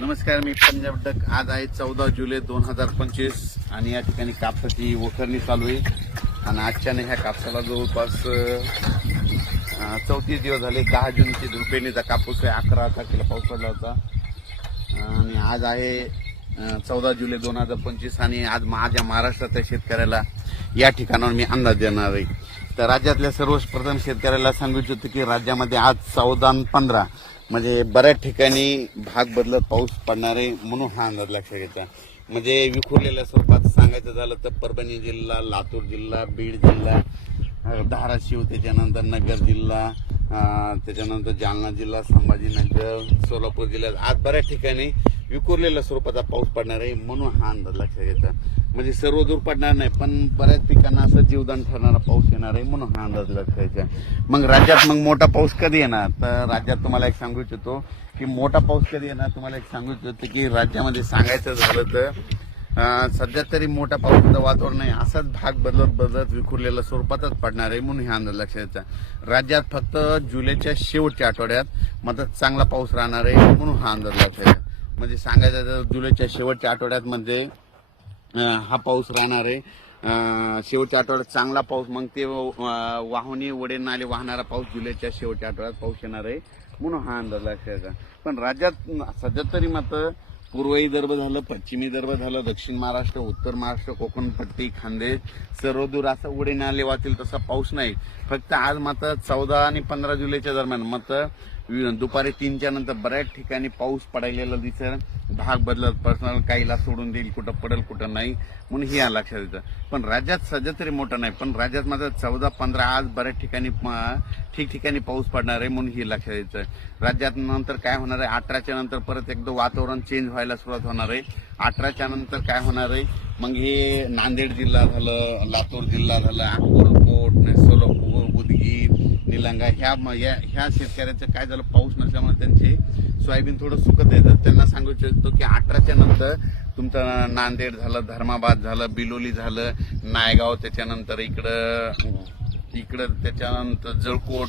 नमस्कार मी पंजाब डक. आज आहे चौदा जुलै दोन हजार पंचवीस आणि या ठिकाणी कापसाची वखरणी चालू आहे. आणि आजच्याने ह्या कापसाला जवळपास चौतीस दिवस झाले दहा जूनची रुपेनीचा कापूस आहे अकरा तारखेला पाऊस पडला होता. आणि आज आहे चौदा जुलै दोन हजार पंचवीस आणि आज माझ्या महाराष्ट्रातल्या शेतकऱ्याला या ठिकाणावर मी अंदाज देणार आहे. तर राज्यातल्या सर्वप्रथम शेतकऱ्याला सांगू इच्छितो की राज्यामध्ये आज चौदा पंधरा म्हणजे बऱ्याच ठिकाणी भाग बदलत पाऊस पडणार आहे म्हणून हा अंदाज लक्षात घ्यायचा म्हणजे विखुरलेल्या स्वरूपात सांगायचं झालं तर परभणी जिल्हा लातूर जिल्हा बीड जिल्हा धाराशिव त्याच्यानंतर नगर जिल्हा त्याच्यानंतर जालना जिल्हा संभाजीनगर सोलापूर जिल्ह्यात. आज बऱ्याच ठिकाणी विखुरलेल्या स्वरूपाचा पाऊस पडणार आहे म्हणून हा अंदाज लक्षात घ्यायचा म्हणजे सर्व दूर पडणार नाही पण बऱ्याच पिकांना असं जीवदान ठरणारा पाऊस येणार आहे म्हणून हा अंदाज लक्षात घ्यायचा मग राज्यात मग मोठा पाऊस कधी येणार? तर राज्यात तुम्हाला एक सांगू इच्छितो की मोठा पाऊस कधी येणार? तुम्हाला एक सांगू इच्छितो की राज्यामध्ये सांगायचं झालं तर सध्या तरी मोठा पावसाचं वातावरण आहे. असाच भाग बदलत बदलत विखुरलेल्या स्वरूपातच पडणार आहे म्हणून हे अंदाज लक्षात द्यायचा राज्यात फक्त जुलैच्या शेवटच्या आठवड्यात मात्र चांगला पाऊस राहणार आहे म्हणून हा अंदाज लक्षात म्हणजे सांगायचं तर जुलैच्या शेवटच्या आठवड्यात म्हणजे हा पाऊस राहणार आहे. शेवटच्या आठवड्यात चांगला पाऊस मग ते वाहुनी वडे नाले वाहणारा पाऊस जुलैच्या शेवटच्या आठवड्यात पाऊस येणार आहे. म्हणून हा अंदाज लक्षाचा पण राज्यात सध्या तरी मात्र पूर्व विदर्भ झालं पश्चिमी विदर्भ झालं दक्षिण महाराष्ट्र उत्तर महाराष्ट्र कोकणपट्टी खानदेश सर्वदूर असा असं उडे नाले वाचेल तसा पाऊस नाही. फक्त आज मात्र चौदा आणि पंधरा जुलैच्या दरम्यान मात्र दुपारी तीनच्या नंतर बऱ्याच ठिकाणी पाऊस पडायलेला दिसेल. भाग बदलत पर्सनल काहीला सोडून देईल कुठं पडेल कुठं नाही. म्हणून हे लक्षात येतं. पण राज्यात सध्या तरी मोठं नाही पण राज्यात माझं चौदा पंधरा आज बऱ्याच ठिकाणी म- ठिकठिकाणी पाऊस पडणार आहे म्हणून हे लक्षात यायचं राज्यात नंतर काय होणार आहे? अठराच्या नंतर परत एकदा वातावरण चेंज व्हायला सुरुवात होणार आहे. अठराच्या नंतर काय होणार आहे? मग हे नांदेड जिल्हा झालं लातूर जिल्हा झालं अकोलकोट सोलापूर उदगीर निलंगा ह्या या ह्या शेतकऱ्याचं काय झालं? पाऊस नसल्यामुळे त्यांचे सोयाबीन थोडं सुकत येतं त्यांना सांगू इच्छितो की अठराच्या नंतर तुमचं नांदेड झालं धर्माबाद झालं बिलोली झालं नायगाव त्याच्यानंतर इकडं इकडं त्याच्यानंतर जळकोट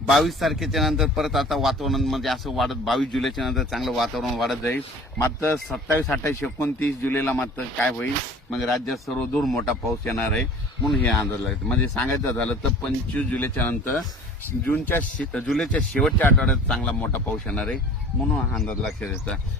बावीस तारखेच्या नंतर परत आता वातावरण म्हणजे असं वाढत बावीस जुलैच्या नंतर चांगलं वातावरण वाढत जाईल. मात्र सत्तावीस अठ्ठावीस एकोणतीस जुलैला मात्र काय होईल? मग राज्यात सर्व दूर मोठा पाऊस येणार आहे म्हणून हे अंदाज लागतं म्हणजे सांगायचं झालं तर पंचवीस जुलैच्या नंतर जूनच्या शे- जुलैच्या शेवटच्या आठवड्यात चांगला मोठा पाऊस येणार आहे म्हणून हा अंदाज लक्षात येतात